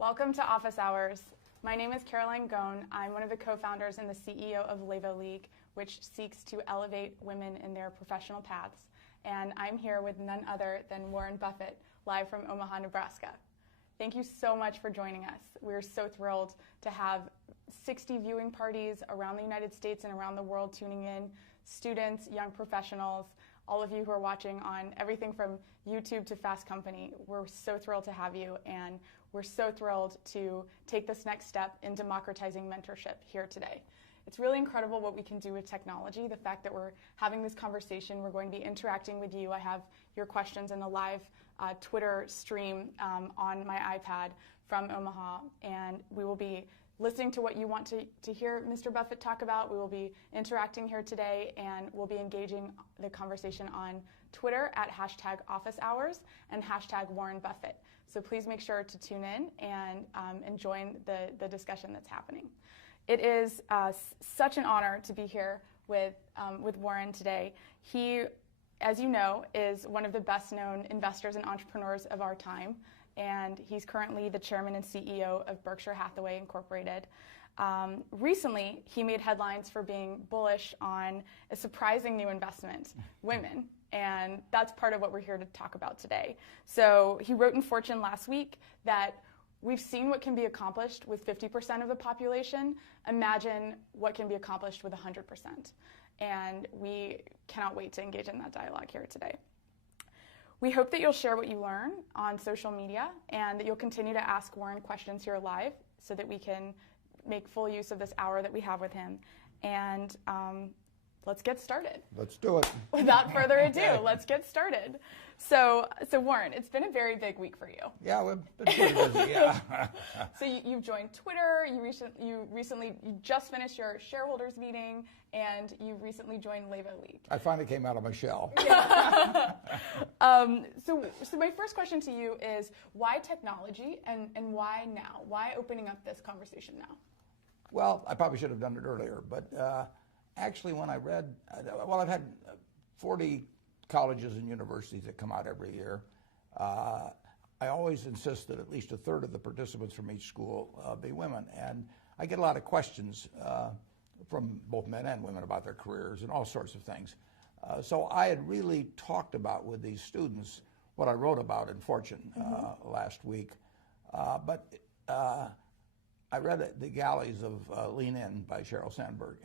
Welcome to Office Hours. My name is Caroline Gohn. I'm one of the co-founders and the CEO of Levo League, which seeks to elevate women in their professional paths. And I'm here with none other than Warren Buffett, live from Omaha, Nebraska. Thank you so much for joining us. We're so thrilled to have 60 viewing parties around the United States and around the world tuning in, students, young professionals, all of you who are watching on everything from YouTube to Fast Company. We're so thrilled to have you, and we're so thrilled to take this next step in democratizing mentorship here today. It's really incredible what we can do with technology. The fact that we're having this conversation, we're going to be interacting with you. I have your questions in the live Twitter stream on my iPad from Omaha, and we will be listening to what you want to hear Mr. Buffett talk about. We will be interacting here today, and we'll be engaging the conversation on Twitter at #OfficeHours and #WarrenBuffett. So please make sure to tune in and join the discussion that's happening. It is such an honor to be here with Warren today. He, as you know, is one of the best known investors and entrepreneurs of our time. And he's currently the chairman and CEO of Berkshire Hathaway Incorporated. Recently, he made headlines for being bullish on a surprising new investment, women, and that's part of what we're here to talk about today. So he wrote in Fortune last week that we've seen what can be accomplished with 50% of the population. Imagine what can be accomplished with 100%. And we cannot wait to engage in that dialogue here today. We hope that you'll share what you learn on social media and that you'll continue to ask Warren questions here live so that we can make full use of this hour that we have with him. And let's get started. Let's do it. Without further adu, let's get started. So Warren, it's been a very big week for you. Yeah, we've been pretty busy, yeah. So you've joined Twitter, you just finished your shareholders meeting, and you recently joined Levo League. I finally came out of my shell. So my first question to you is, why technology and why now? Why opening up this conversation now? Well, I probably should have done it earlier, but actually when I read, I've had 40 colleges and universities that come out every year. I always insist that at least a third of the participants from each school be women. And I get a lot of questions from both men and women about their careers and all sorts of things. So I had really talked about with these students what I wrote about in Fortune last week. But I read The Galleys of Lean In by Sheryl Sandberg.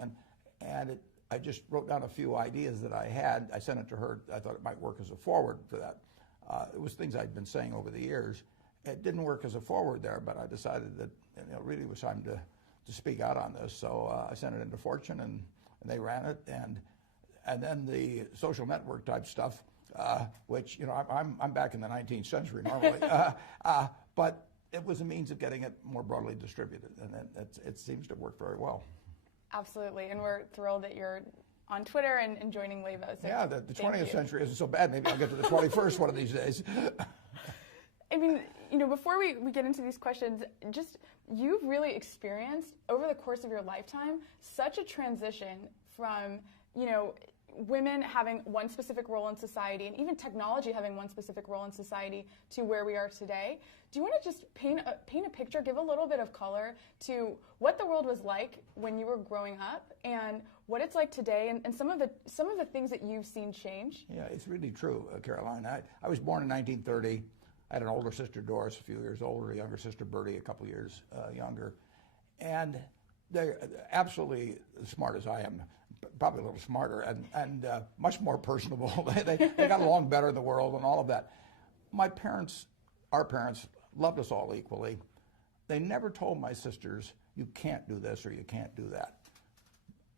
I just wrote down a few ideas that I had. I sent it to her. I thought it might work as a forward for that. It was things I'd been saying over the years. It didn't work as a forward there, but I decided that it really was time to speak out on this. So I sent it into Fortune, and they ran it. And then the social network type stuff, which I'm back in the 19th century normally, but it was a means of getting it more broadly distributed, and it seems to work very well. Absolutely, and we're thrilled that you're on Twitter and joining Levo. So yeah, the 20th century isn't so bad. Maybe I'll get to the 21st one of these days. I mean, before we get into these questions, you've really experienced over the course of your lifetime such a transition from, women having one specific role in society and even technology having one specific role in society to where we are today. Do you want to just paint a picture, give a little bit of color to what the world was like when you were growing up and what it's like today and some of the things that you've seen change? Yeah, it's really true, Caroline. I was born in 1930. I had an older sister, Doris, a few years older, a younger sister, Bertie, a couple years younger. And they're absolutely as smart as I am, probably a little smarter, and much more personable. they got along better in the world and all of that. Our parents, loved us all equally. They never told my sisters, you can't do this or you can't do that,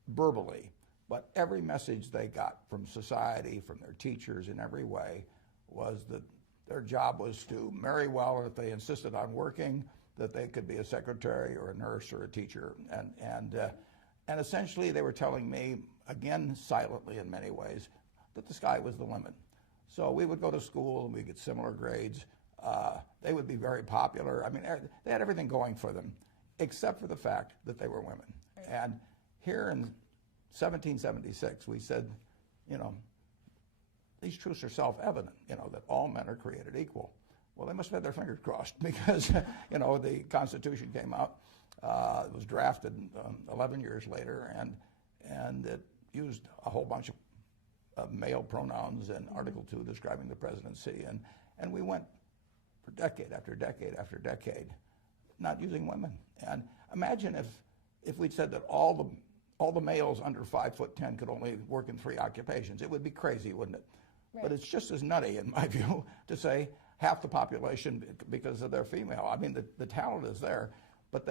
verbally. But every message they got from society, from their teachers in every way, was that their job was to marry well, and if they insisted on working, that they could be a secretary or a nurse or a teacher. And essentially they were telling me, again silently in many ways, that the sky was the limit. So we would go to school and we'd get similar grades. They would be very popular. I mean, they had everything going for them, except for the fact that they were women. Right. And here in 1776, we said, these truths are self-evident, that all men are created equal. Well, they must have had their fingers crossed because, you know, the Constitution came out. It was drafted 11 years later, and it used a whole bunch of male pronouns in Article 2 describing the presidency. And we went for decade after decade after decade not using women. And imagine if we'd said that all the males under 5'10" could only work in 3 occupations. It would be crazy, wouldn't it? Right. But it's just as nutty, in my view, to say half the population because of their female. I mean, the talent is there, but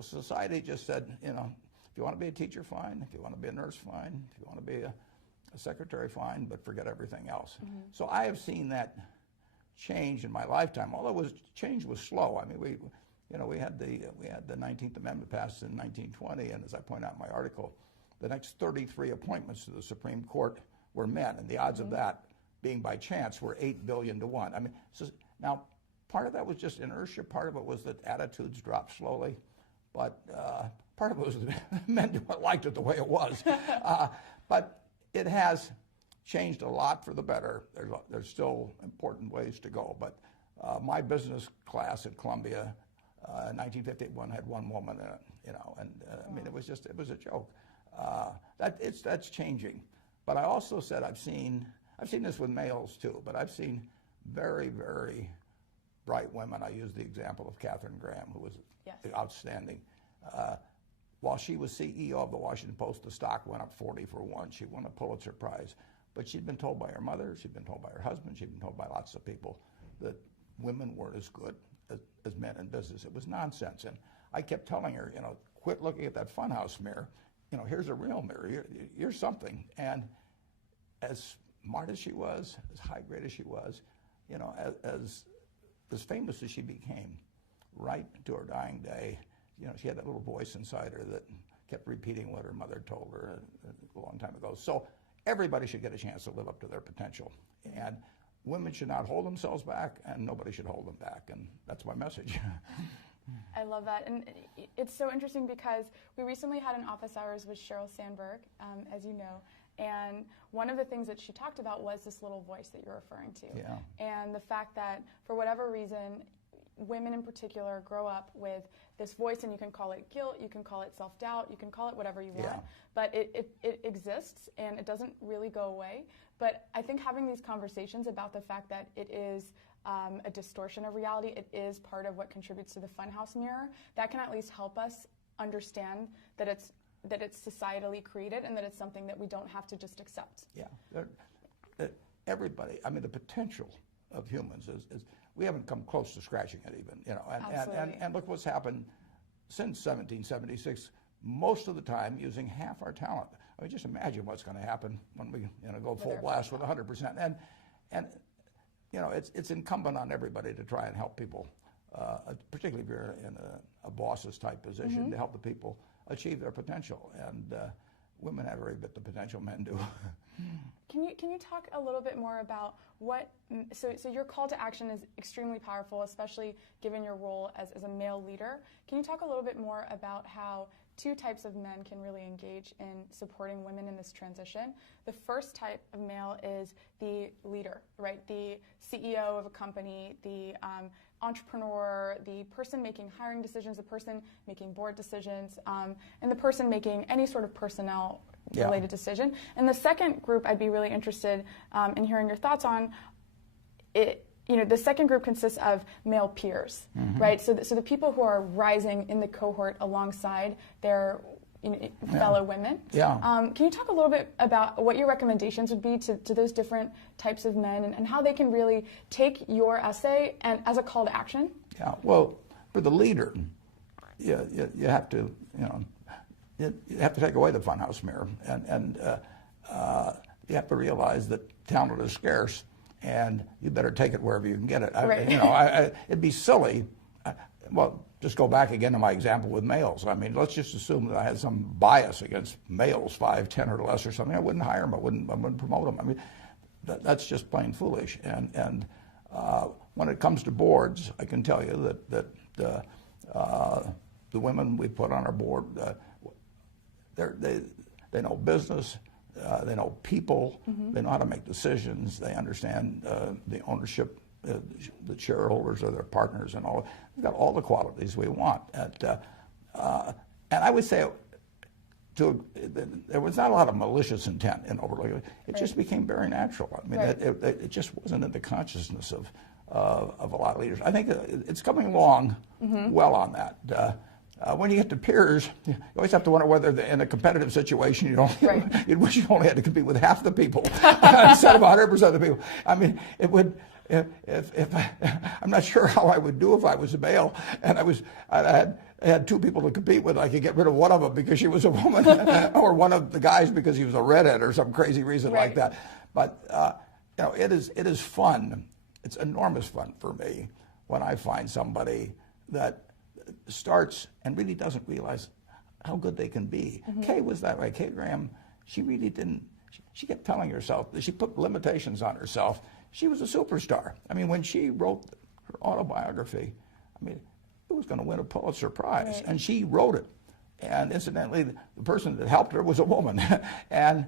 society just said, you know, if you want to be a teacher, fine. If you want to be a nurse, fine. If you want to be a secretary, fine, but forget everything else. Mm-hmm. So I have seen that change in my lifetime, although change was slow. I mean, we had the 19th Amendment passed in 1920, and as I point out in my article, the next 33 appointments to the Supreme Court were men, and the odds of that being by chance were 8 billion to 1. I mean, so now part of that was just inertia. Part of it was that attitudes dropped slowly, but part of it was that men liked it the way it was. But it has changed a lot for the better. There's still important ways to go. But my business class at Columbia in 1951 had 1 woman in it, you know, and I mean, it was a joke. That's changing. But I also said I've seen this with males too, but I've seen very, very bright women. I used the example of Katharine Graham, who was outstanding. While she was CEO of the Washington Post, the stock went up 40 for 1. She won a Pulitzer Prize. But she'd been told by her mother, she'd been told by her husband, she'd been told by lots of people that women weren't as good as men in business. It was nonsense. And I kept telling her, you know, quit looking at that funhouse mirror. You know, here's a real mirror. You're something. And as smart as she was, as high grade as she was, you know, as famous as she became, right to her dying day, you know, she had that little voice inside her that kept repeating what her mother told her a long time ago. So everybody should get a chance to live up to their potential. And women should not hold themselves back, and nobody should hold them back. And that's my message. I love that. And it's so interesting because we recently had an office hours with Sheryl Sandberg, as you know. And one of the things that she talked about was this little voice that you're referring to. Yeah. And the fact that, for whatever reason, women in particular grow up with this voice, and you can call it guilt, you can call it self-doubt, you can call it whatever you want, but it exists and it doesn't really go away. But I think having these conversations about the fact that it is a distortion of reality, it is part of what contributes to the funhouse mirror, that can at least help us understand that it's societally created and that it's something that we don't have to just accept. Yeah, everybody, I mean, the potential of humans is we haven't come close to scratching it even, you know, and look what's happened since 1776, most of the time using half our talent. I mean, just imagine what's going to happen when we, you know, go full blast with 100%. And you know, it's incumbent on everybody to try and help people, particularly if you're in a boss's type position, to help the people achieve their potential. And women have every bit the potential men do. Can you talk a little bit more about what, so your call to action is extremely powerful, especially given your role as a male leader. Can you talk a little bit more about how 2 types of men can really engage in supporting women in this transition? The first type of male is the leader, right? The CEO of a company, the entrepreneur, the person making hiring decisions, the person making board decisions, and the person making any sort of personnel related decision. And the second group I'd be really interested in hearing your thoughts on. You know, the second group consists of male peers, right? So the people who are rising in the cohort alongside their fellow women. Yeah. Can you talk a little bit about what your recommendations would be to those different types of men and how they can really take your essay and as a call to action? Yeah. Well, for the leader, you have to, you have to take away the funhouse mirror, and you have to realize that talent is scarce, and you better take it wherever you can get it. Right. It'd be silly. Well, just go back again to my example with males. I mean, let's just assume that I had some bias against males, 5'10" or less or something. I wouldn't hire them. I wouldn't promote them. I mean, that's just plain foolish. And when it comes to boards, I can tell you that the women we put on our board, they know business. They know people. They know how to make decisions. They understand the ownership the shareholders are their partners and all. They've got all the qualities we want. And I would say there was not a lot of malicious intent in overlooking it. It just became very natural. I mean, it just wasn't in the consciousness of a lot of leaders. I think it's coming along well on that. When you get to peers, you always have to wonder whether in a competitive situation you'd wish you only had to compete with half the people instead of 100% of the people. I mean, it would. I'm not sure how I would do if I was a male and I had two people to compete with. I could get rid of one of them because she was a woman, or one of the guys because he was a redhead, or some crazy reason like that. But it is fun. It's enormous fun for me when I find somebody that starts and really doesn't realize how good they can be. Kay was that way. Kay Graham, she really didn't. She kept telling herself that she put limitations on herself. She was a superstar. I mean, when she wrote her autobiography, I mean, it was going to win a Pulitzer Prize, and she wrote it. And incidentally, the person that helped her was a woman. And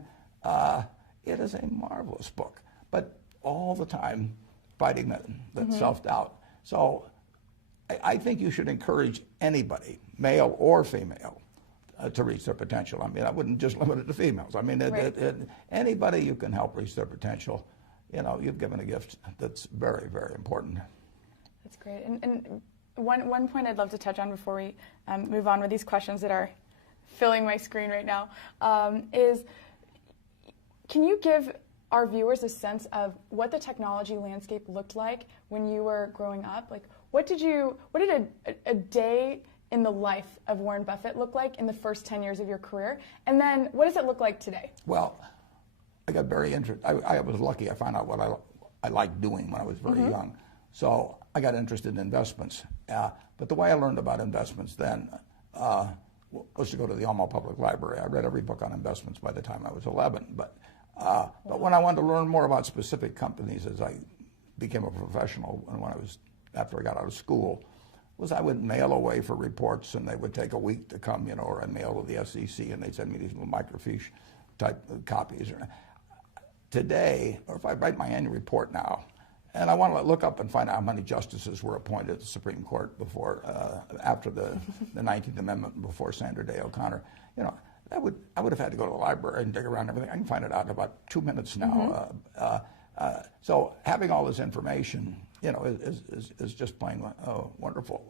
it is a marvelous book, but all the time fighting that self-doubt. So I think you should encourage anybody, male or female, to reach their potential. I mean, I wouldn't just limit it to females. I mean, anybody you can help reach their potential, you've given a gift that's very, very important. That's great. And one point I'd love to touch on before we move on with these questions that are filling my screen right now is, can you give our viewers a sense of what the technology landscape looked like when you were growing up? Like, what did a day in the life of Warren Buffett look like in the first 10 years of your career? And then what does it look like today? Well, I got very interested. I was lucky. I found out what I liked doing when I was very young. So I got interested in investments. But the way I learned about investments then was to go to the Alma Public Library. I read every book on investments by the time I was 11. But when I wanted to learn more about specific companies as I became a professional, and after I got out of school, I would mail away for reports, and they would take a week to come, or I'd mail to the SEC, and they'd send me these little microfiche type copies. Today, or if I write my annual report now, and I want to look up and find out how many justices were appointed to the Supreme Court after the 19th Amendment, before Sandra Day O'Connor, I would have had to go to the library and dig around everything. I can find it out in about 2 minutes now. So having all this information, is just plain wonderful.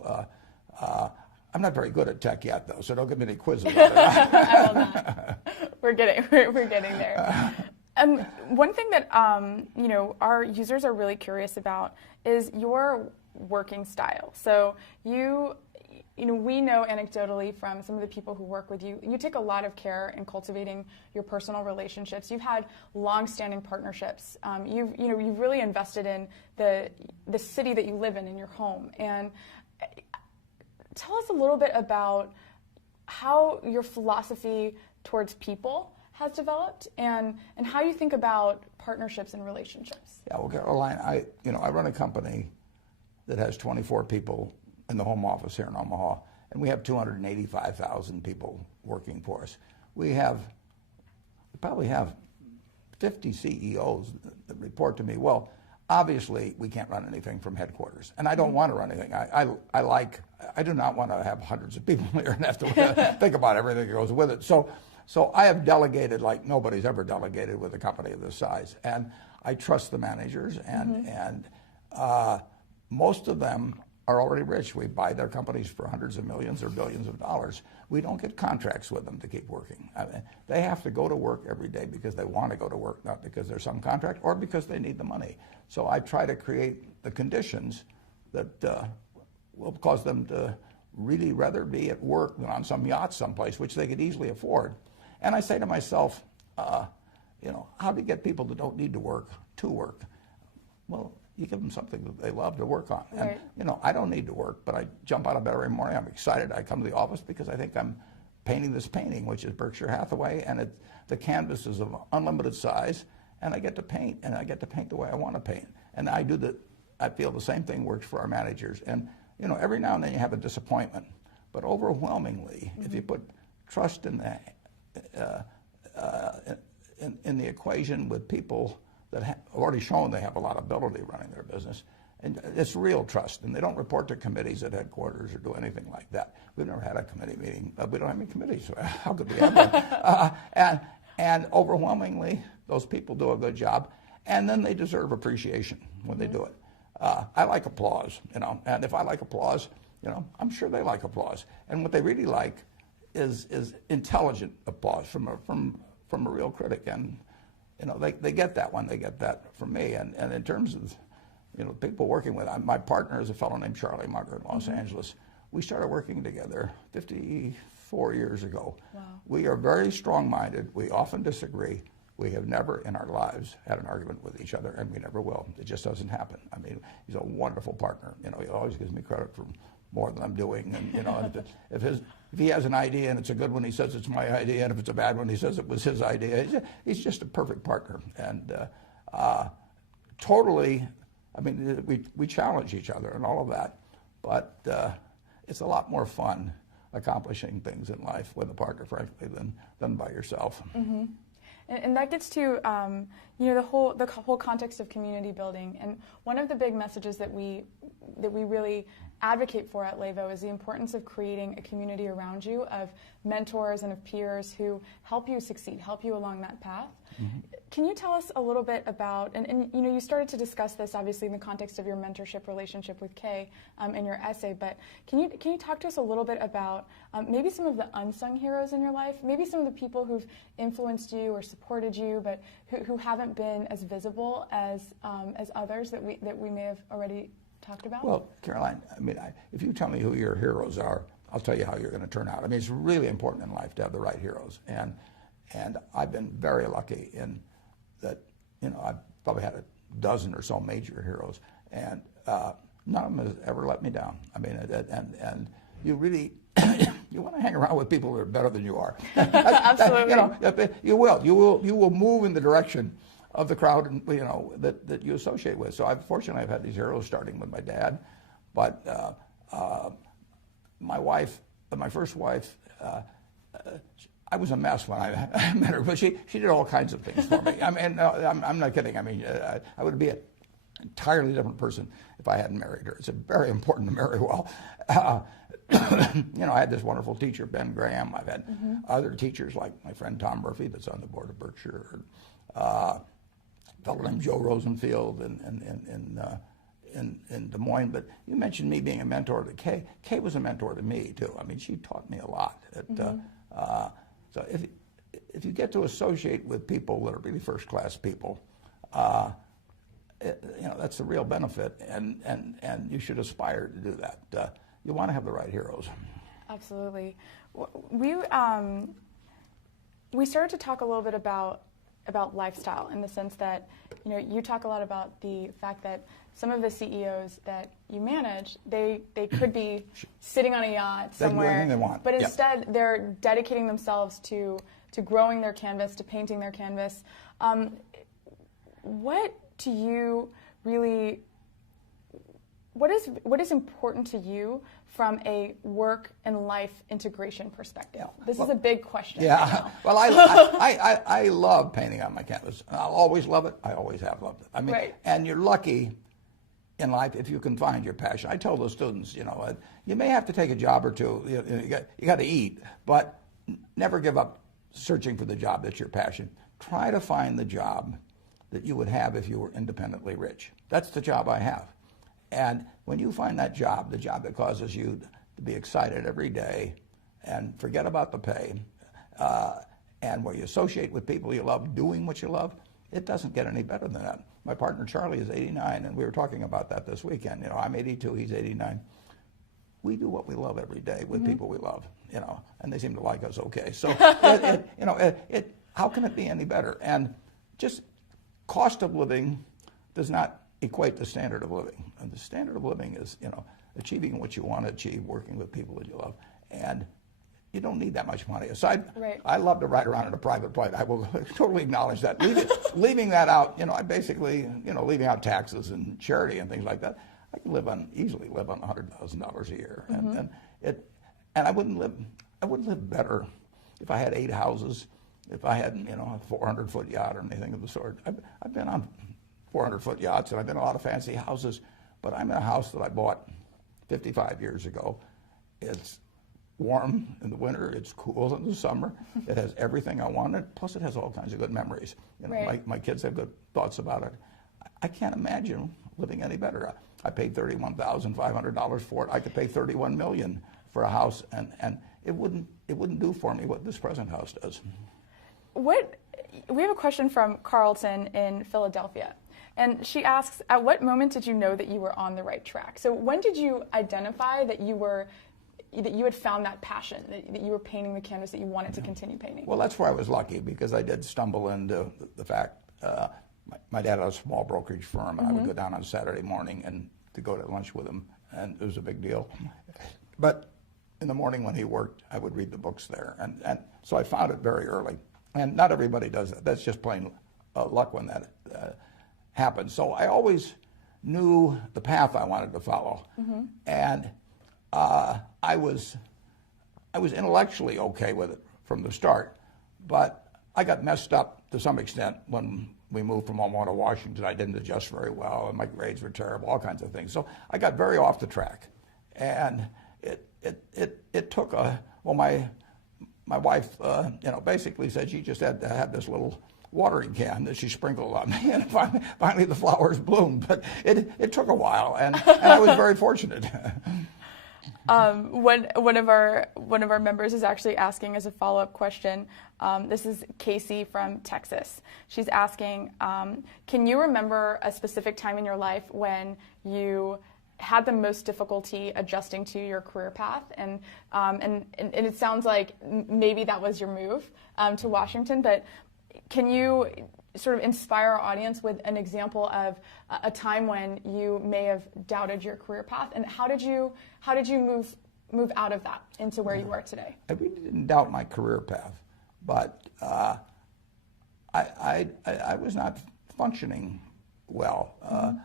I'm not very good at tech yet, though, so don't give me any quiz about it. I will not. We're getting there. One thing that our users are really curious about is your working style. So we know anecdotally from some of the people who work with you, you take a lot of care in cultivating your personal relationships. You've had long-standing partnerships. You've really invested in the city that you live in your home. And tell us a little bit about how your philosophy towards people has developed, and how you think about partnerships and relationships. Yeah, well, Caroline, I run a company that has 24 people in the home office here in Omaha, and we have 285,000 people working for us. We probably have 50 CEOs that report to me. Well, obviously, we can't run anything from headquarters, and I don't want to run anything. I do not want to have hundreds of people here and have to think about everything that goes with it. So I have delegated like nobody's ever delegated with a company of this size, and I trust the managers, and most of them are already rich. We buy their companies for hundreds of millions or billions of dollars. We don't get contracts with them to keep working. I mean, they have to go to work every day because they want to go to work, not because there's some contract or because they need the money. So I try to create the conditions that will cause them to really rather be at work than on some yacht someplace, which they could easily afford. And I say to myself, how do you get people that don't need to work? Well, you give them something that they love to work on. Right. And, I don't need to work, but I jump out of bed every morning. I'm excited. I come to the office because I think I'm painting this painting, which is Berkshire Hathaway, and the canvas is of unlimited size, and I get to paint, and I get to paint the way I want to paint. And I feel the same thing works for our managers. And, every now and then you have a disappointment, but overwhelmingly, if you put trust in the equation with people that have already shown they have a lot of ability running their business, And it's real trust, and they don't report to committees at headquarters or do anything like that. We've never had a committee meeting. We don't have any committees, so how could we have one? And overwhelmingly, those people do a good job, and then they deserve appreciation when they do it. I like applause, and if I like applause, I'm sure they like applause. And what they really like is intelligent applause from a real critic, and they get that one. They get that from me. And in terms of people working with, my partner is a fellow named Charlie Munger in Los Angeles. We started working together 54 years ago. Wow. We are very strong-minded. We often disagree. We have never in our lives had an argument with each other, and we never will. It just doesn't happen. I mean, he's a wonderful partner. He always gives me credit for more than I'm doing. And if he has an idea and it's a good one, he says it's my idea, and if it's a bad one, he says it was his idea. He's just a perfect partner, and totally. I mean, we challenge each other and all of that, but it's a lot more fun accomplishing things in life with a partner, frankly, than by yourself. Mm-hmm. And that gets to the whole context of community building. And one of the big messages that we really advocate for at LEVO is the importance of creating a community around you of mentors and of peers who help you succeed, help you along that path. Mm-hmm. Can you tell us a little bit about, and you started to discuss this obviously in the context of your mentorship relationship with Kay in your essay, but can you talk to us a little bit about maybe some of the unsung heroes in your life, maybe some of the people who've influenced you or supported you, but who haven't been as visible as others that we may have already talked about? Well, Caroline, I mean, if you tell me who your heroes are, I'll tell you how you're going to turn out. I mean, it's really important in life to have the right heroes, and I've been very lucky in that. I've probably had a dozen or so major heroes, and none of them has ever let me down. I mean, and you really you want to hang around with people that are better than you are. Absolutely. You will move in the direction of the crowd, that you associate with. So I've had these heroes, starting with my dad, but my wife, my first wife, I was a mess when I met her, but she did all kinds of things for me. I mean, I'm not kidding. I mean, I would be an entirely different person if I hadn't married her. It's very important to marry well. I had this wonderful teacher, Ben Graham. I've had other teachers like my friend Tom Murphy, that's on the board of Berkshire. A fellow named Joe Rosenfield in Des Moines. But you mentioned me being a mentor to Kay. Kay was a mentor to me too. I mean, she taught me a lot. So if you get to associate with people that are really first-class people, that's the real benefit, and you should aspire to do that. You want to have the right heroes. Absolutely. We started to talk a little bit about lifestyle, in the sense that you talk a lot about the fact that some of the CEOs that you manage, they could be sitting on a yacht somewhere, they can do anything they want. But instead they're dedicating themselves to growing their canvas, to painting their canvas. What to you really? What is important to you from a work and life integration perspective? This is a big question. Yeah. Right now. Well, I love painting on my canvas. I'll always love it. I always have loved it. I mean, right. And you're lucky in life if you can find your passion. I tell the students, you may have to take a job or two. You got to eat, but never give up searching for the job that's your passion. Try to find the job that you would have if you were independently rich. That's the job I have. And when you find that job, the job that causes you to be excited every day and forget about the pay, and where you associate with people you love, doing what you love, it doesn't get any better than that. My partner Charlie is 89, and we were talking about that this weekend. I'm 82, he's 89. We do what we love every day with people we love, and they seem to like us okay. So, how can it be any better? And just cost of living does not equate to standard of living. And the standard of living is, achieving what you want to achieve, working with people that you love. And you don't need that much money. Aside, right. I love to ride around in a private plane. I will totally acknowledge that. Leaving that out, I basically, leaving out taxes and charity and things like that, I can easily live on $100,000 a year. And I wouldn't live better if I had 8 houses, if I had, a 400-foot yacht or anything of the sort. I've been on 400-foot yachts, and I've been in a lot of fancy houses, but I'm in a house that I bought 55 years ago. It's warm in the winter, it's cool in the summer, it has everything I wanted, plus it has all kinds of good memories. You know, right. my kids have good thoughts about it. I can't imagine living any better. I paid $31,500 for it. I could pay $31 million for a house, and it wouldn't do for me what this present house does. We have a question from Carlton in Philadelphia, and she asks, at what moment did you know that you were on the right track? So when did you identify that you had found that passion, that you were painting the canvas that you wanted to continue painting? Well, that's where I was lucky, because I did stumble into the fact, my dad had a small brokerage firm, and I would go down on Saturday morning and to go to lunch with him, and it was a big deal. But in the morning when he worked, I would read the books there, and so I found it very early. And not everybody does that. That's just plain luck when that happens. So I always knew the path I wanted to follow, and I was intellectually okay with it from the start, but I got messed up to some extent when we moved from Omaha to Washington. I didn't adjust very well, and my grades were terrible, all kinds of things. So I got very off the track, and it took my wife, basically said she just had to have this little watering can that she sprinkled on me, and finally the flowers bloomed. But it took a while, and I was very fortunate. One of our members is actually asking as a follow-up question. This is Casey from Texas. She's asking, can you remember a specific time in your life when you had the most difficulty adjusting to your career path? And it sounds like maybe that was your move to Washington, but can you sort of inspire our audience with an example of a time when you may have doubted your career path, and how did you move out of that into where you are today? I really didn't doubt my career path, but I was not functioning well.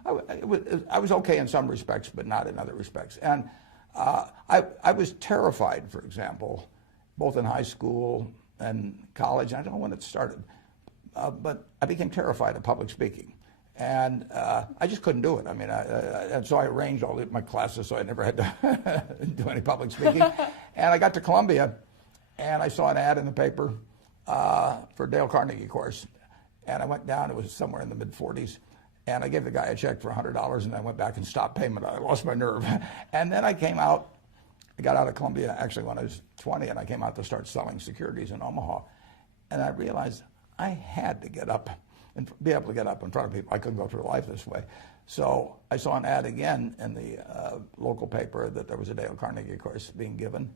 I was okay in some respects, but not in other respects. And I was terrified, for example, both in high school and college. I don't know when it started, but I became terrified of public speaking. And I just couldn't do it. I mean, and so I arranged all my classes so I never had to do any public speaking. And I got to Columbia, and I saw an ad in the paper for a Dale Carnegie course. And I went down, it was somewhere in the mid-40s, and I gave the guy a check for $100, and I went back and stopped payment. I lost my nerve. And then I got out of Columbia actually when I was 20, and I came out to start selling securities in Omaha. And I realized I had to get up and be able to get up in front of people. I couldn't go through life this way. So I saw an ad again in the local paper that there was a Dale Carnegie course being given.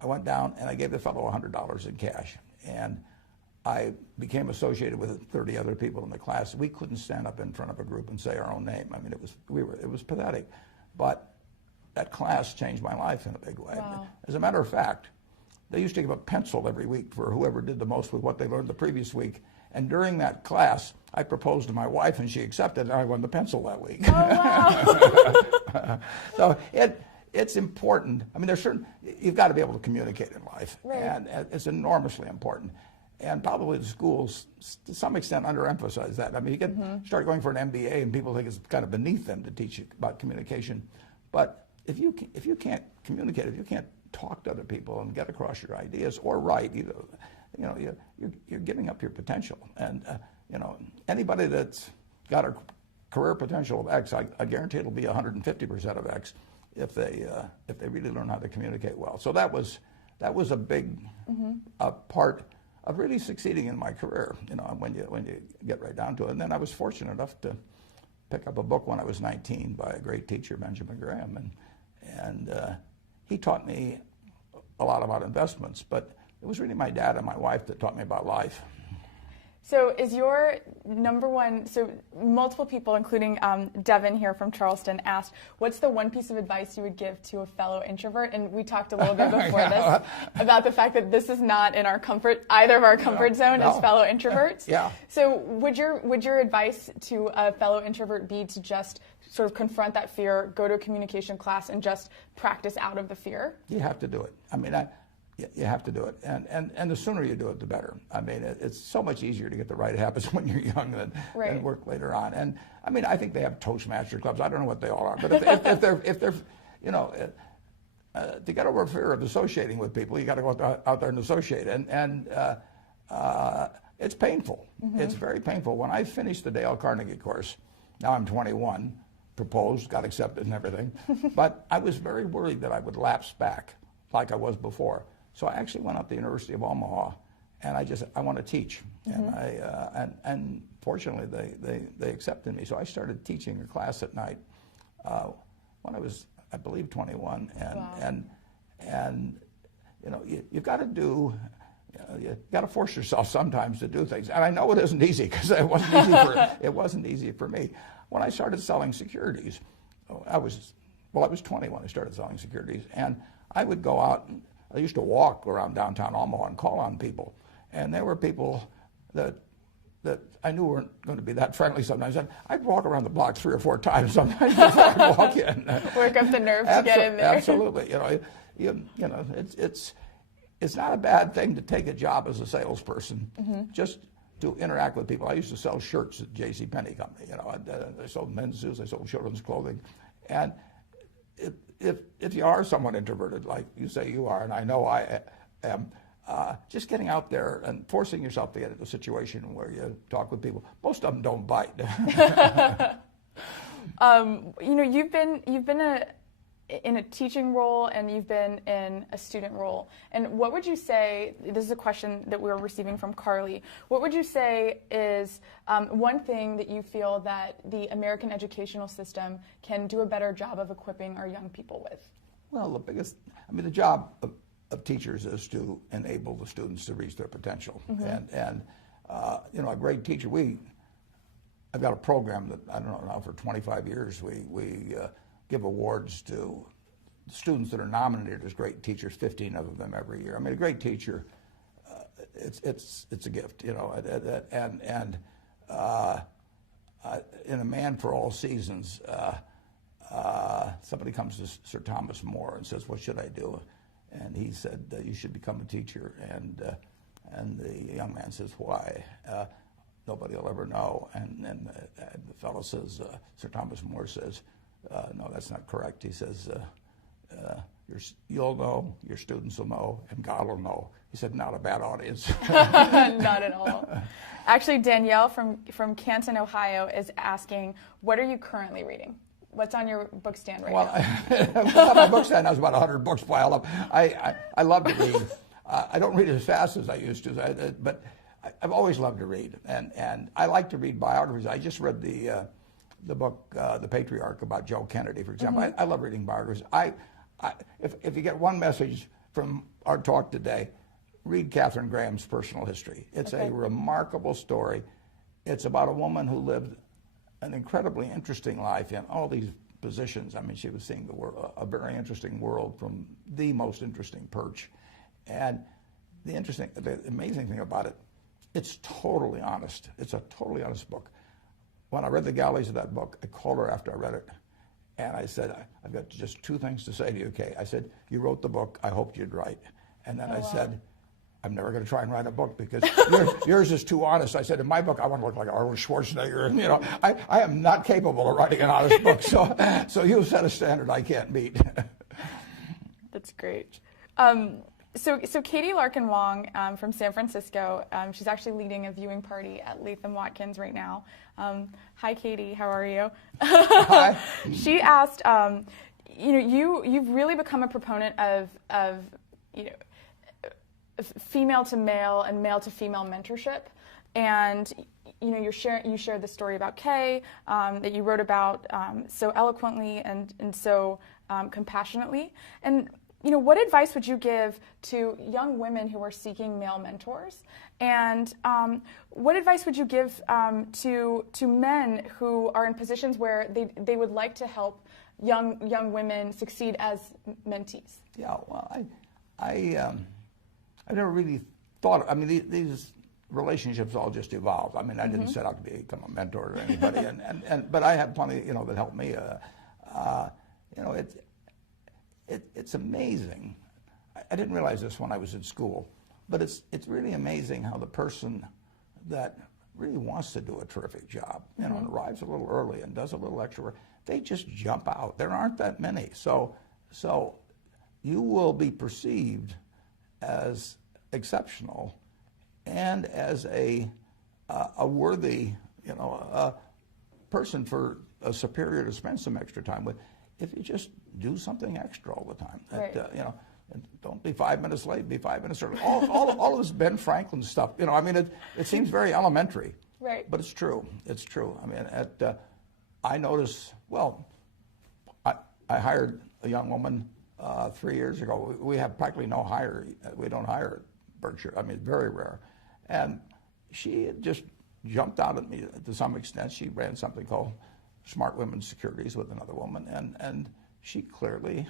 I went down and I gave the fellow $100 in cash. And I became associated with 30 other people in the class. We couldn't stand up in front of a group and say our own name. I mean, it was pathetic. But that class changed my life in a big way. Wow. As a matter of fact, they used to give a pencil every week for whoever did the most with what they learned the previous week. And during that class, I proposed to my wife, and she accepted, and I won the pencil that week. Oh, wow. So it's important. I mean, you've got to be able to communicate in life, right. And it's enormously important. And probably the schools, to some extent, underemphasize that. I mean, you start going for an MBA, and people think it's kind of beneath them to teach you about communication. But if you can't communicate, if you can't talk to other people and get across your ideas or write, you're giving up your potential. And anybody that's got a career potential of X, I guarantee it'll be 150% of X if they really learn how to communicate well. So that was a big part of really succeeding in my career. When you get right down to it. And then I was fortunate enough to pick up a book when I was 19 by a great teacher, Benjamin Graham, and he taught me a lot about investments, but it was really my dad and my wife that taught me about life. So is your number one, so multiple people, including Devin here from Charleston, asked, what's the one piece of advice you would give to a fellow introvert? And we talked a little bit before this about the fact that this is not in either of our comfort zone as fellow introverts. Yeah. So would your advice to a fellow introvert be to just sort of confront that fear, go to a communication class, and just practice out of the fear? You have to do it. I mean, you have to do it, and the sooner you do it, the better. I mean, it's so much easier to get the right habits when you're young than work later on. And I mean, I think they have Toastmaster clubs. I don't know what they all are, but if they're you know, to get over fear of associating with people, you got to go out there and associate, and it's painful. Mm-hmm. It's very painful. When I finished the Dale Carnegie course, now I'm 21, proposed, got accepted, and everything, but I was very worried that I would lapse back like I was before. So I actually went out to the University of Omaha, and I want to teach, mm-hmm. and fortunately they accepted me. So I started teaching a class at night when I was, I believe, 21, and you know, you've got to do. You got to force yourself sometimes to do things, and I know it isn't easy because it wasn't easy for me. When I started selling securities, I was 20 when I started selling securities, and I would go out. I used to walk around downtown Omaha and call on people, and there were people that I knew weren't going to be that friendly sometimes. And I'd walk around the block 3 or 4 times sometimes before I'd walk in. Work up the nerve to get in there. Absolutely, you know, it's not a bad thing to take a job as a salesperson, mm-hmm. just to interact with people. I used to sell shirts at JCPenney Company. You know, I sold men's suits, I sold children's clothing, and if you are somewhat introverted, like you say you are, and I know I am, just getting out there and forcing yourself to get into a situation where you talk with people. Most of them don't bite. You know, you've been in a teaching role, and you've been in a student role. And what would you say, this is a question that we're receiving from Carly, what would you say is one thing that you feel that the American educational system can do a better job of equipping our young people with? Well, the job of teachers is to enable the students to reach their potential. Mm-hmm. And you know, a great teacher, I've got a program that, I don't know now, for 25 years, we give awards to students that are nominated as great teachers, 15 of them every year. I mean, a great teacher, it's a gift, you know. And in A Man for All Seasons, somebody comes to Sir Thomas More and says, "What should I do?" And he said, "You should become a teacher." And the young man says, "Why?" Nobody will ever know. And the fellow says, Sir Thomas More says, "No, that's not correct." He says, "You'll know, your students will know, and God will know." He said, "Not a bad audience." Not at all. Actually, Danielle from Canton, Ohio is asking, what are you currently reading? What's on your book stand right now? Well, my book stand has about 100 books piled up. I love to read. I don't read as fast as I used to, but I've always loved to read, and I like to read biographies. I just read the book, The Patriarch, about Joe Kennedy, for example. Mm-hmm. I love reading biographies. If you get one message from our talk today, read Katharine Graham's personal history. It's a remarkable story. It's about a woman who lived an incredibly interesting life in all these positions. I mean, she was seeing the world, a very interesting world from the most interesting perch. And the amazing thing about it, it's totally honest. It's a totally honest book. When I read the galleys of that book, I called her after I read it, and I said, "I've got just 2 things to say to you, Kay." I said, "You wrote the book. I hoped you'd write." And then I said, "I'm never going to try and write a book because yours is too honest." I said, "In my book, I want to look like Arnold Schwarzenegger. And, you know, I am not capable of writing an honest book. So you set a standard I can't meet." That's great. So Katie Larkin Wong from San Francisco, she's actually leading a viewing party at Latham Watkins right now. Hi, Katie. How are you? Hi. She asked, you know, you've really become a proponent of you know, female to male and male to female mentorship, and you know, you shared the story about Kay that you wrote about so eloquently and so compassionately. And you know, what advice would you give to young women who are seeking male mentors? And what advice would you give to men who are in positions where they would like to help young women succeed as mentees? Yeah, well, I never really thought. I mean, these relationships all just evolved. I mean, I didn't set out to become a mentor to anybody, but I have plenty, you know, that helped me. You know, it's amazing I didn't realize this when I was in school, but it's really amazing how the person that really wants to do a terrific job, you know, and arrives a little early and does a little extra work, they just jump out. There aren't that many. So you will be perceived as exceptional and as a worthy, you know, person for a superior to spend some extra time with if you just do something extra all the time. Right. You know, and don't be 5 minutes late, be 5 minutes early. All of this Ben Franklin stuff, you know, I mean, it seems very elementary. Right. But it's true. It's true. I mean, I noticed, well, I hired a young woman 3 years ago. We have practically no hire. We don't hire at Berkshire. I mean, very rare. And she had just jumped out at me to some extent. She ran something called Smart Women's Securities with another woman. And she clearly,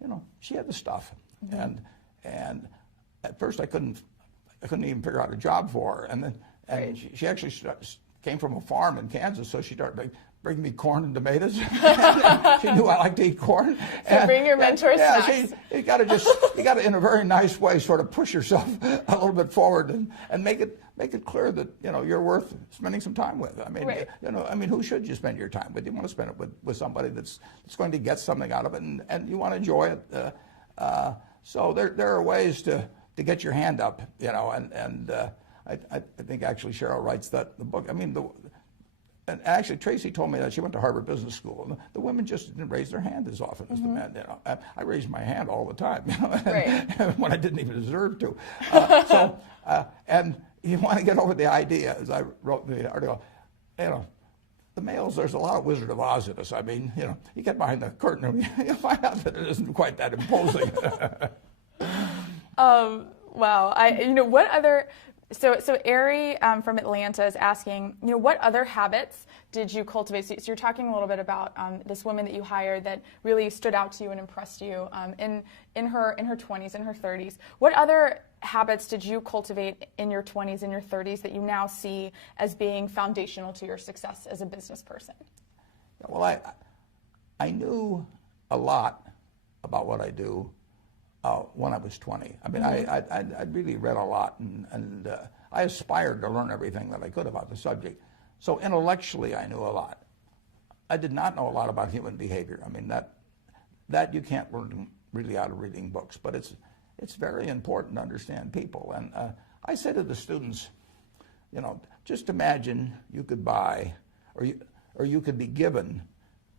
you know, she had the stuff. And at first I couldn't even figure out a job for her. And then Right. she actually came from a farm in Kansas, so she started bringing me corn and tomatoes. She knew I liked to eat corn. So bring your mentor snacks. So you got to in a very nice way sort of push yourself a little bit forward and make it clear that, you know, you're worth spending some time with. I mean, Right. you know, I mean, who should you spend your time with? You want to spend it with somebody that's going to get something out of it, and you want to enjoy it. So there are ways to get your hand up, you know, and I think actually Cheryl writes the book. I mean, and actually Tracy told me that she went to Harvard Business School, and the women just didn't raise their hand as often as the men. You know, I raised my hand all the time, you know, Right. when I didn't even deserve to. And you want to get over the idea, as I wrote in the article, you know, the males, there's a lot of Wizard of Oz in us. I mean, you know, you get behind the curtain and you find out that it isn't quite that imposing. Wow. You know, what other, so Ari from Atlanta is asking, you know, what other habits did you cultivate? So you're talking a little bit about this woman that you hired that really stood out to you and impressed you in her 20s, in her 30s. What other habits did you cultivate in your 20s and your 30s that you now see as being foundational to your success as a business person? Well, I knew a lot about what I do when I was 20. I mean, I really read a lot, and I aspired to learn everything that I could about the subject. So intellectually, I knew a lot. I did not know a lot about human behavior. I mean, that you can't learn really out of reading books, but it's very important to understand people. And I say to the students, you know, just imagine you could buy, or you could be given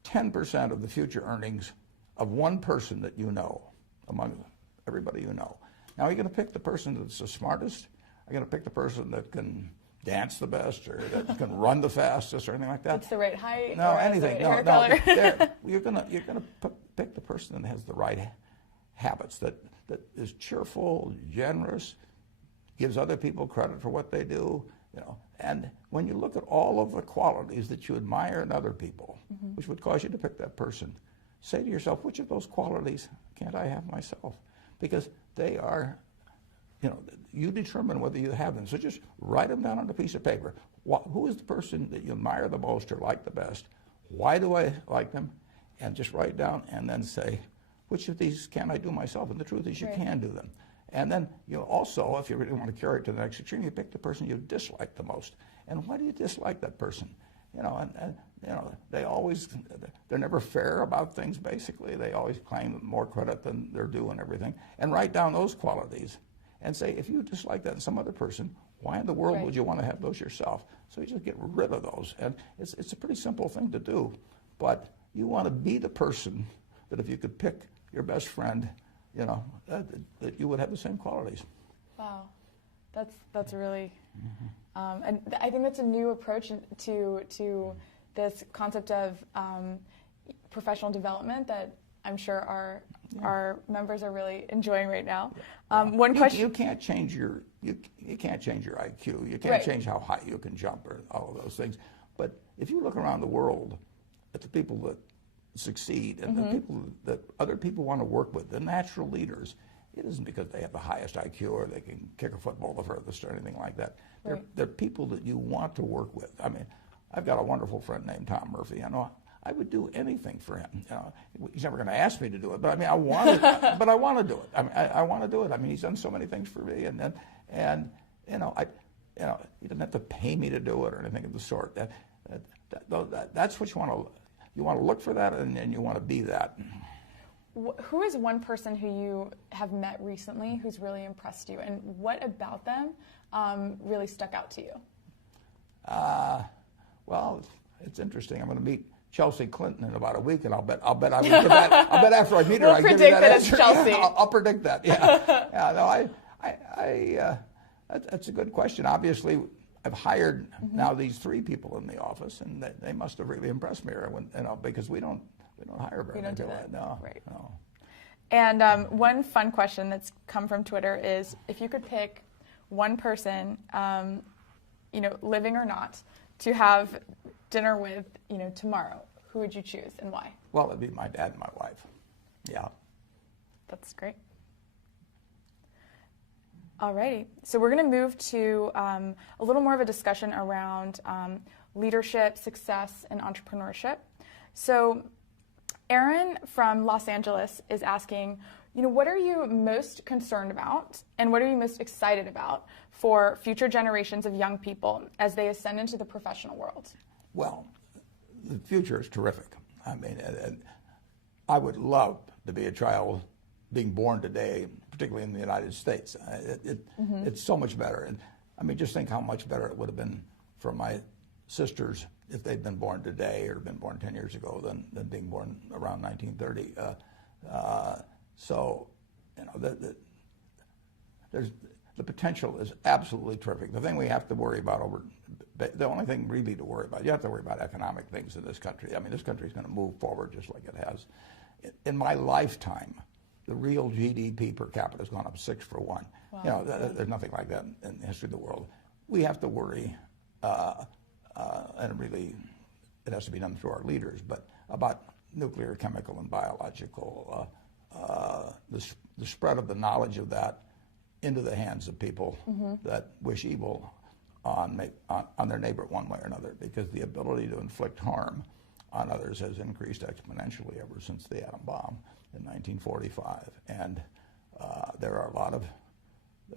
10% of the future earnings of one person that you know among everybody you know. Now, are you going to pick the person that's the smartest? Are you going to pick the person that can dance the best, or that can run the fastest, or anything like that? It's the right height. No, or anything. the right No, hair color. you're gonna pick the person that has the right habits, that is cheerful, generous, gives other people credit for what they do. You know, and when you look at all of the qualities that you admire in other people, which would cause you to pick that person, say to yourself, which of those qualities can't I have myself? Because they are, you know, you determine whether you have them. So just write them down on a piece of paper. Who is the person that you admire the most or like the best? Why do I like them? And just write down and then say, which of these can I do myself? And the truth is you can do them. And then you also, if you really want to carry it to the next extreme, you pick the person you dislike the most. And why do you dislike that person? You know, and you know, they're never fair about things, basically. They always claim more credit than they're due and everything. And write down those qualities and say, if you dislike that in some other person, why in the world would you want to have those yourself? So you just get rid of those. And it's a pretty simple thing to do. But you want to be the person that if you could pick your best friend, you know, that you would have the same qualities. Wow, that's really, and I think that's a new approach to this concept of professional development that I'm sure our members are really enjoying right now. One question: you can't change your IQ. You can't change how high you can jump or all of those things. But if you look around the world at the people that succeed and the people that other people want to work with, the natural leaders, it isn't because they have the highest IQ or they can kick a football the furthest or anything like that. They're people that you want to work with. I mean, I've got a wonderful friend named Tom Murphy. I know I would do anything for him. You know, he's never going to ask me to do it, but I mean, I want to. But I want to do it. I mean, I want to do it. I mean, he's done so many things for me, and you know, he doesn't have to pay me to do it or anything of the sort. That's what you want to. You want to look for that, and you want to be that. Who is one person who you have met recently who's really impressed you, and what about them really stuck out to you? Well, it's interesting. I'm going to meet Chelsea Clinton in about a week, and I'll bet I would give that. I'll bet after I meet her, we'll I give predict you that that answer. It's Chelsea. Yeah, I'll predict that. Yeah, yeah. No, that's a good question. Obviously, I've hired now these 3 people in the office, and they must have really impressed me. Because we don't hire very many people. No, right. No. And one fun question that's come from Twitter is, if you could pick one person, living or not, to have dinner with, tomorrow, who would you choose and why? Well, it'd be my dad and my wife. Yeah. That's great. Alrighty, so we're going to move to a little more of a discussion around leadership, success, and entrepreneurship. So Aaron from Los Angeles is asking, what are you most concerned about and what are you most excited about for future generations of young people as they ascend into the professional world? Well, the future is terrific. I mean, I would love to be a child being born today, particularly in the United States. It's so much better. And I mean, just think how much better it would have been for my sisters if they'd been born today or been born 10 years ago than being born around 1930. So, the potential is absolutely terrific. The thing we have to worry about the only thing really to worry about, you have to worry about economic things in this country. I mean, this country is going to move forward just like it has. In my lifetime, the real GDP per capita has gone up 6 for 1. Wow. There's nothing like that in the history of the world. We have to worry, and really, it has to be done through our leaders, but about nuclear, chemical, and biological, the spread of the knowledge of that into the hands of people that wish evil on their neighbor one way or another, because the ability to inflict harm on others has increased exponentially ever since the atom bomb in 1945. And there are a lot of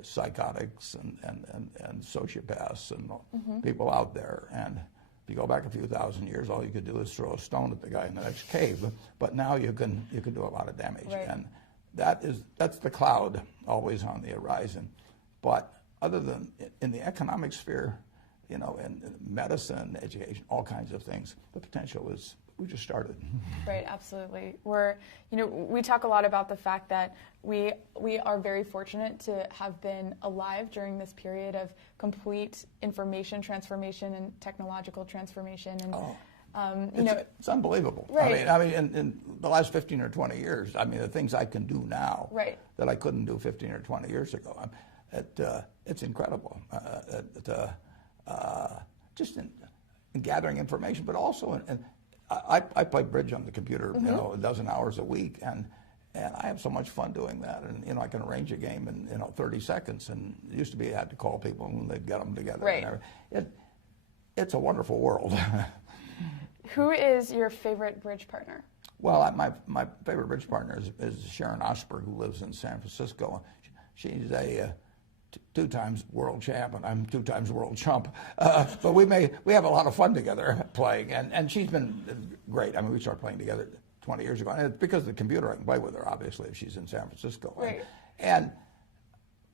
psychotics and sociopaths and people out there. And if you go back a few thousand years, all you could do is throw a stone at the guy in the next cave. But now you can do a lot of damage. Right. And that's the cloud always on the horizon. But other than in the economic sphere, in medicine, education, all kinds of things, the potential is, we just started. Right, absolutely. We talk a lot about the fact that we are very fortunate to have been alive during this period of complete information transformation and technological transformation. And it's unbelievable. Right. I mean, in the last 15 or 20 years, I mean, the things I can do now right. that I couldn't do 15 or 20 years ago, it's incredible. Just in gathering information, but also I play bridge on the computer, a dozen hours a week, and I have so much fun doing that. And I can arrange a game in 30 seconds. And it used to be I had to call people and they'd get them together. Right. It's a wonderful world. Who is your favorite bridge partner? Well, my favorite bridge partner is Sharon Osberg, who lives in San Francisco. She's a 2 times world champ, and I'm 2 times world chump. But we have a lot of fun together playing, and she's been great. I mean, we started playing together 20 years ago, and it's because of the computer. I can play with her, obviously, if she's in San Francisco. Right. And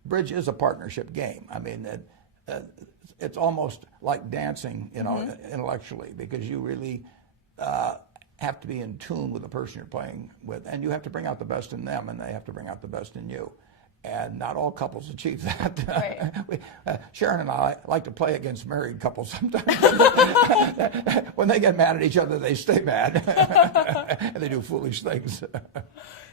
bridge is a partnership game. I mean, it's almost like dancing, intellectually, because you really have to be in tune with the person you're playing with, and you have to bring out the best in them, and they have to bring out the best in you. And not all couples achieve that. Right. Sharon and I like to play against married couples sometimes. When they get mad at each other, they stay mad, and they do foolish things.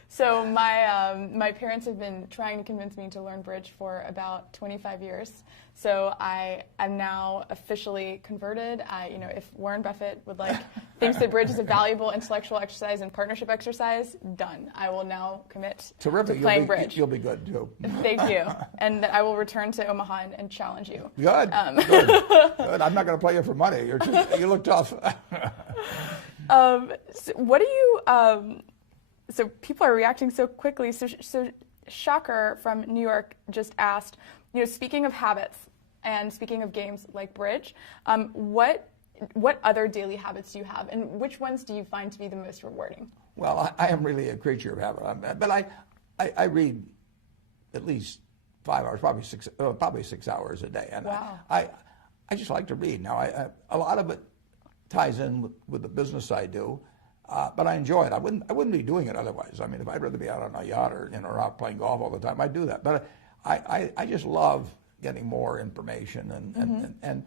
So my parents have been trying to convince me to learn bridge for about 25 years. So I am now officially converted. If Warren Buffett thinks that bridge is a valuable intellectual exercise and partnership exercise, done. I will now commit to playing bridge. You'll be good too. Thank you. And I will return to Omaha and challenge you. Good. Good. I'm not going to play you for money. You look tough. So what do you? So people are reacting so quickly. So Shocker from New York just asked, speaking of habits and speaking of games like bridge, what other daily habits do you have, and which ones do you find to be the most rewarding? Well, I am really a creature of habit, but I read at least 5 hours, probably 6 hours a day, and wow. I just like to read. Now, a lot of it ties in with the business I do, but I enjoy it. I wouldn't be doing it otherwise. I mean, if I'd rather be out on a yacht or out playing golf all the time, I'd do that. But I just love getting more information, and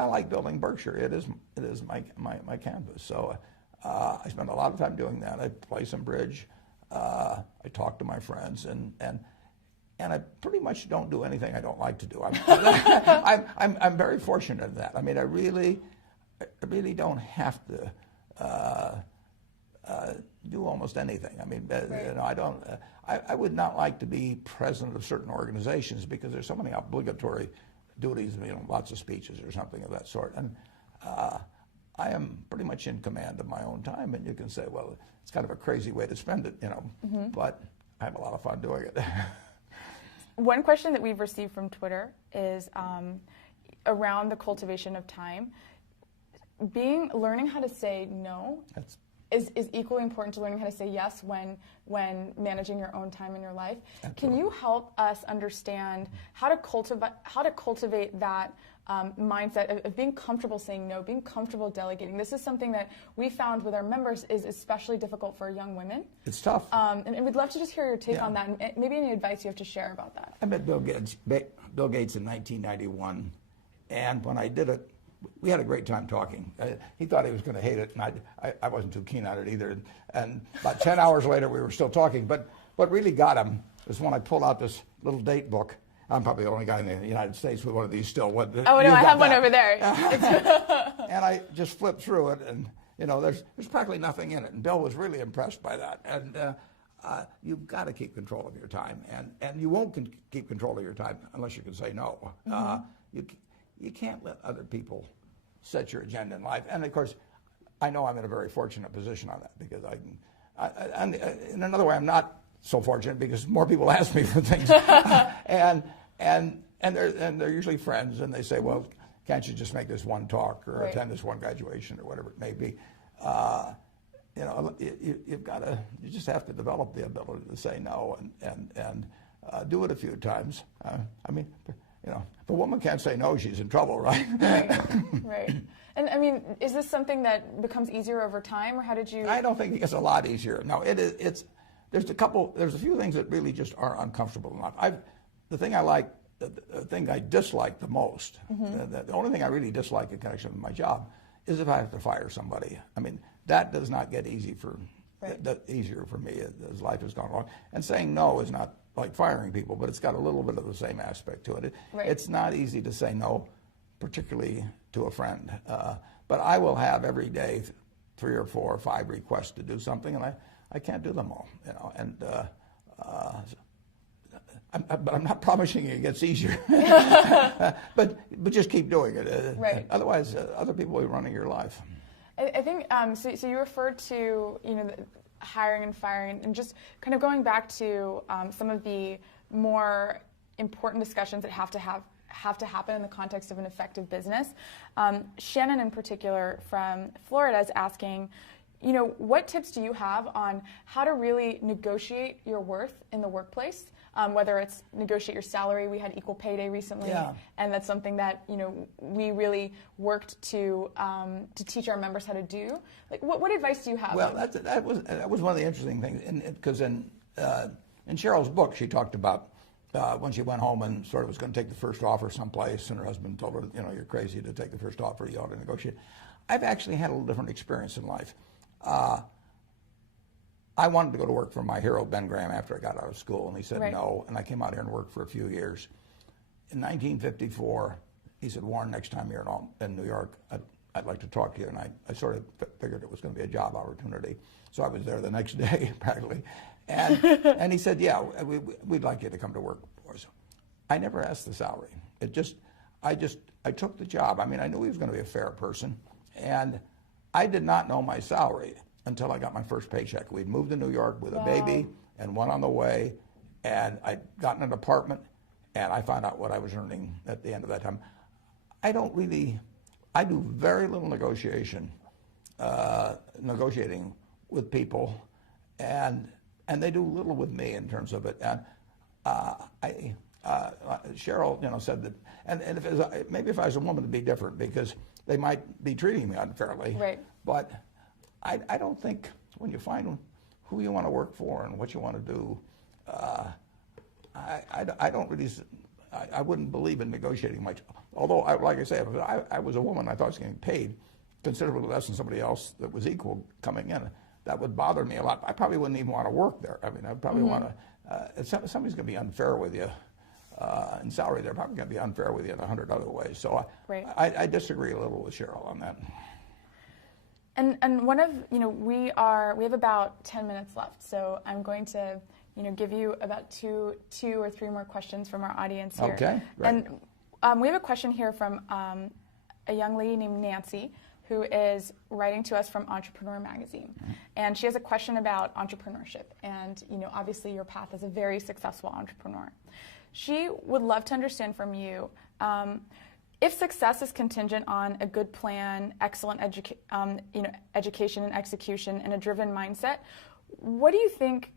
I like building Berkshire. It is my canvas. So I spend a lot of time doing that. I play some bridge. I talk to my friends, and I pretty much don't do anything I don't like to do. I'm very fortunate in that. I mean, I really don't have to do almost anything. I mean, right. I don't. I would not like to be president of certain organizations because there's so many obligatory duties, lots of speeches or something of that sort. And I am pretty much in command of my own time. And you can say, well, it's kind of a crazy way to spend it, but I have a lot of fun doing it. One question that we've received from Twitter is around the cultivation of time. Learning how to say no is equally important to learning how to say yes when managing your own time in your life. Absolutely. Can you help us understand how to cultivate that mindset of being comfortable saying no, being comfortable delegating? This is something that we found with our members is especially difficult for young women. It's tough. And we'd love to just hear your take on that, and maybe any advice you have to share about that. I met Bill Gates in 1991, and when I did it, we had a great time talking. He thought he was going to hate it, and I wasn't too keen on it either. And about 10 hours later, we were still talking. But what really got him was when I pulled out this little date book. I'm probably the only guy in the United States with one of these still. Oh, no, I have one over there. And I just flipped through it, and, there's practically nothing in it. And Bill was really impressed by that. And you've got to keep control of your time. And you won't keep control of your time unless you can say no. Mm-hmm. You can't let other people set your agenda in life. And, of course, I know I'm in a very fortunate position on that because and in another way, I'm not so fortunate because more people ask me for things. and they're usually friends, and they say, well, can't you just make this one talk or right. attend this one graduation or whatever it may be? You just have to develop the ability to say no and do it a few times. If a woman can't say no, she's in trouble, right? Right. And I mean, is this something that becomes easier over time, or how did you? I don't think it gets a lot easier. No, there's a few things that really just are uncomfortable enough. The thing I dislike the most, mm-hmm. the only thing I really dislike in connection with my job is if I have to fire somebody. I mean, that does not get easier for me as life has gone along. And saying no is not like firing people, but it's got a little bit of the same aspect to it. Right. It's not easy to say no, particularly to a friend. But I will have every day 3 or 4 or 5 requests to do something, and I can't do them all. But I'm not promising it gets easier. but just keep doing it. Right. Otherwise, other people will be running your life. I think so you referred to hiring and firing, and just kind of going back to some of the more important discussions that have to happen in the context of an effective business. Shannon, in particular, from Florida, is asking, what tips do you have on how to really negotiate your worth in the workplace? Whether it's negotiate your salary. We had Equal Pay Day recently, and that's something that we really worked to teach our members how to do. Like, what advice do you have? Well, that was one of the interesting things, because in Cheryl's book, she talked about when she went home and sort of was going to take the first offer someplace, and her husband told her, you're crazy to take the first offer. You ought to negotiate. I've actually had a little different experience in life. I wanted to go to work for my hero, Ben Graham, after I got out of school, and he said no, and I came out here and worked for a few years. In 1954, he said, Warren, next time you're in New York, I'd like to talk to you, and I sort of figured it was going to be a job opportunity, so I was there the next day, practically, and he said, yeah, we'd like you to come to work for us. I never asked the salary. I took the job. I mean, I knew he was going to be a fair person, and I did not know my salary until I got my first paycheck. We'd moved to New York with a baby and one on the way, and I'd gotten an apartment, and I found out what I was earning at the end of that time. I do very little negotiating with people, and they do little with me in terms of it. And Cheryl, said that, and maybe if I was a woman, it'd be different because they might be treating me unfairly. Right. But I don't think when you find who you want to work for and what you want to do, I don't really. I wouldn't believe in negotiating much. Although, like I say, if I was a woman, I thought I was getting paid considerably less than somebody else that was equal coming in. That would bother me a lot. I probably wouldn't even want to work there. I mean, I'd probably want to. If somebody's going to be unfair with you in salary, they're probably going to be unfair with you in 100 other ways. So I disagree a little with Cheryl on that. And one of we have about 10 minutes left, so I'm going to give you about two or three more questions from our audience here. Okay, great. And we have a question here from a young lady named Nancy, who is writing to us from Entrepreneur Magazine. And she has a question about entrepreneurship. And, obviously your path as a very successful entrepreneur. She would love to understand from you, if success is contingent on a good plan, excellent education and execution, and a driven mindset, what do you think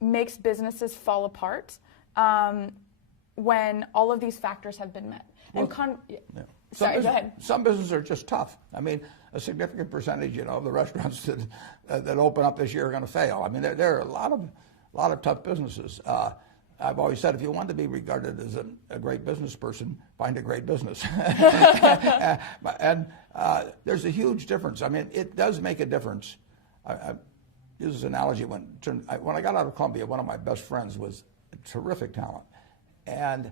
makes businesses fall apart when all of these factors have been met? Sorry, go ahead. Some businesses are just tough. I mean, a significant percentage, of the restaurants that open up this year are going to fail. I mean, there are a lot of tough businesses. I've always said if you want to be regarded as a great business person, find a great business. And there's a huge difference. I mean, it does make a difference. I use this analogy when I got out of Columbia, one of my best friends was a terrific talent, and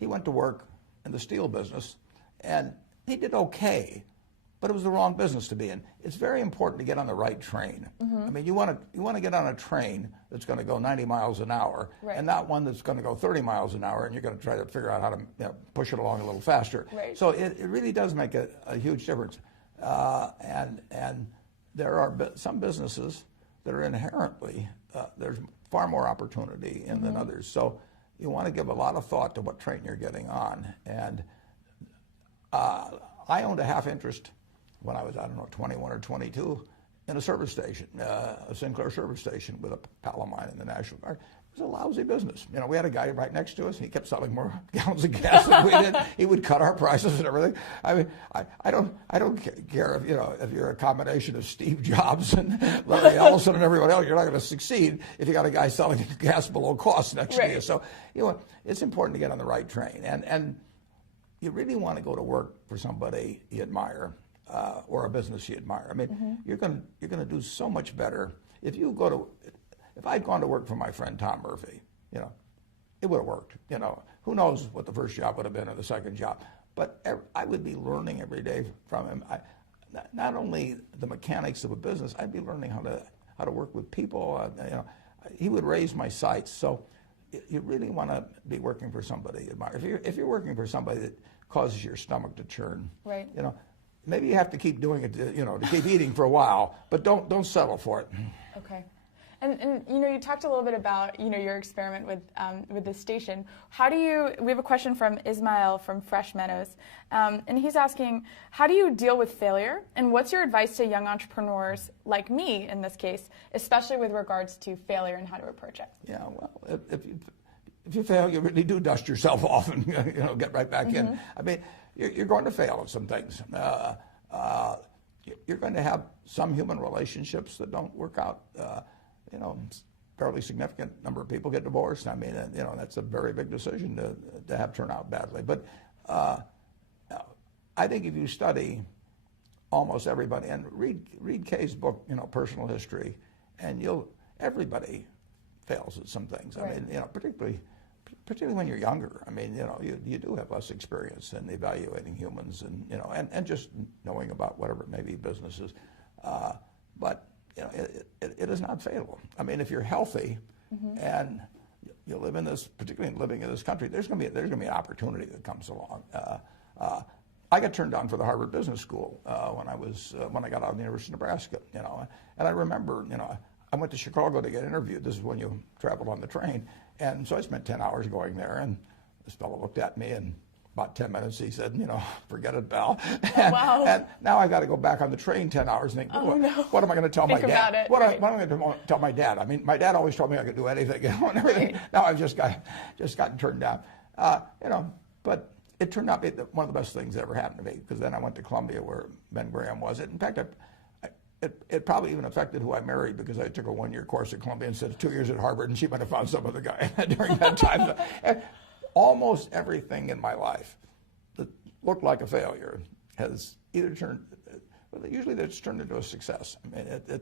he went to work in the steel business, and he did okay, but it was the wrong business to be in. It's very important to get on the right train. I mean, you want to get on a train that's going to go 90 miles an hour, and not one that's going to go 30 miles an hour, and you're going to try to figure out how to push it along a little faster. Right. So it really does make a huge difference. And there are some businesses that are inherently, there's far more opportunity in than others. So you want to give a lot of thought to what train you're getting on. And I owned a half interest when I was, 21 or 22 in a service station, a Sinclair service station with a pal of mine in the National Guard. It was a lousy business. We had a guy right next to us, and he kept selling more gallons of gas than we did. He would cut our prices and everything. I mean, I don't care if you're a combination of Steve Jobs and Larry Ellison and everyone else. You're not going to succeed if you got a guy selling gas below cost next to you. So it's important to get on the right train, and you really want to go to work for somebody you admire or a business you admire. I mean, you're going to do so much better if you go to. If I'd gone to work for my friend Tom Murphy, it would have worked. Who knows what the first job would have been or the second job. But I would be learning every day from him. Not only the mechanics of a business, I'd be learning how to work with people. He would raise my sights. So you really want to be working for somebody you admire. If you're working for somebody that causes your stomach to churn, right. Maybe you have to keep doing it, to keep eating for a while, but don't settle for it. Okay. And you talked a little bit about your experiment with this station. We have a question from Ismail from Fresh Meadows, and he's asking, how do you deal with failure, and what's your advice to young entrepreneurs like me in this case, especially with regards to failure and how to approach it? Yeah, well, if you fail, you really do dust yourself off and get right back in. I mean, you're going to fail at some things. You're going to have some human relationships that don't work out. Fairly significant number of people get divorced. I mean, that's a very big decision to have turn out badly. But I think if you study almost everybody and read Kay's book, Personal History, and everybody fails at some things. Right. I mean, particularly when you're younger. I mean, you do have less experience in evaluating humans and just knowing about whatever it may be businesses. But it is not fatal. I mean, if you're healthy and you live in this, particularly living in this country, there's going to be an opportunity that comes along. I got turned down for the Harvard Business School when I got out of the University of Nebraska, you know. And I remember, you know, I went to Chicago to get interviewed. This is when you traveled on the train. And so I spent 10 hours going there, and this fellow looked at me, and about 10 minutes he said, you know, forget it, Bell. Oh, wow. And now I got to go back on the train 10 hours and think, what am I going to tell my dad? About it, what right. am I going to tell my dad? I mean, my dad always told me I could do anything, you know, and everything. Right. Now I've just gotten turned down, you know. But it turned out to be one of the best things that ever happened to me, because then I went to Columbia, where Ben Graham was. In fact, it probably even affected who I married, because I took a 1-year course at Columbia instead of 2 years at Harvard, and she might have found some other guy during that time. And almost everything in my life that looked like a failure has either usually it's turned into a success. I mean,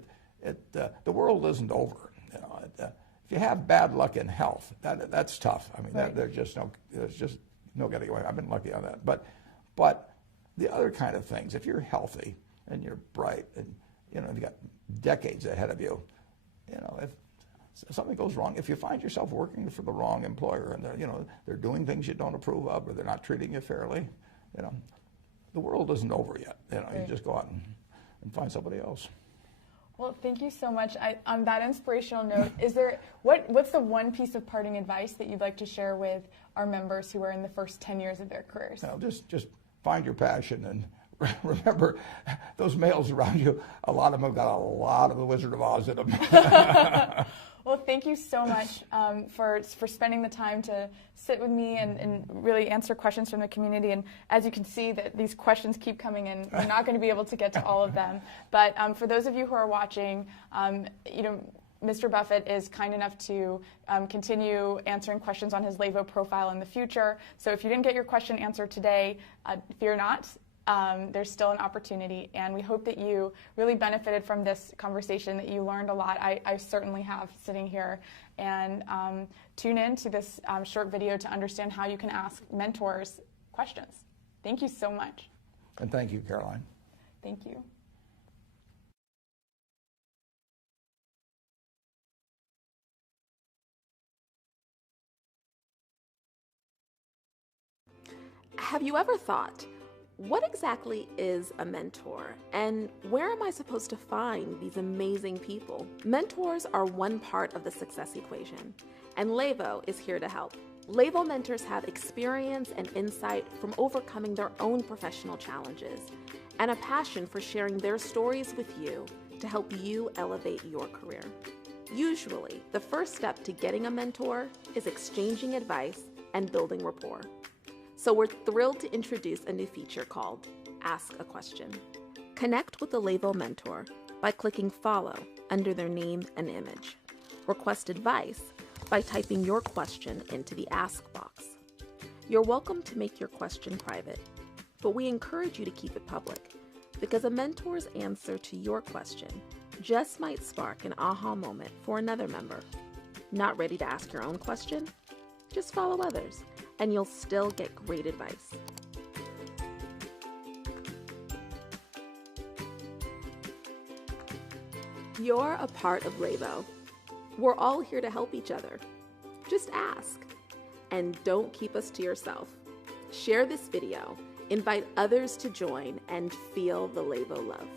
the world isn't over. You know, if you have bad luck in health, that's tough. I mean, right. There's just no getting away. I've been lucky on that. But the other kind of things, if you're healthy and you're bright and, you know, you've got decades ahead of you, you know, if something goes wrong, if you find yourself working for the wrong employer and they're doing things you don't approve of, or they're not treating you fairly, you know, the world isn't over yet. You know, right. You just go out and find somebody else. Well, thank you so much. On that inspirational note, is there what's the one piece of parting advice that you'd like to share with our members who are in the first 10 years of their careers? You know, just find your passion, and remember, those males around you, a lot of them have got a lot of the Wizard of Oz in them. Well, thank you so much for spending the time to sit with me and really answer questions from the community. And as you can see, that these questions keep coming in. We're not going to be able to get to all of them. But for those of you who are watching, you know, Mr. Buffett is kind enough to continue answering questions on his Levo profile in the future. So if you didn't get your question answered today, fear not. There's still an opportunity, and we hope that you really benefited from this conversation, that you learned a lot. I certainly have, sitting here. And tune in to this short video to understand how you can ask mentors questions. Thank you so much. And thank you, Caroline. Thank you. Have you ever thought, what exactly is a mentor, and where am I supposed to find these amazing people? Mentors are one part of the success equation, and Levo is here to help. Levo mentors have experience and insight from overcoming their own professional challenges, and a passion for sharing their stories with you to help you elevate your career. Usually, the first step to getting a mentor is exchanging advice and building rapport. So we're thrilled to introduce a new feature called Ask a Question. Connect with the Levo mentor by clicking follow under their name and image. Request advice by typing your question into the Ask box. You're welcome to make your question private, but we encourage you to keep it public, because a mentor's answer to your question just might spark an aha moment for another member. Not ready to ask your own question? Just follow others, and you'll still get great advice. You're a part of Levo. We're all here to help each other. Just ask. And don't keep us to yourself. Share this video, invite others to join, and feel the Levo love.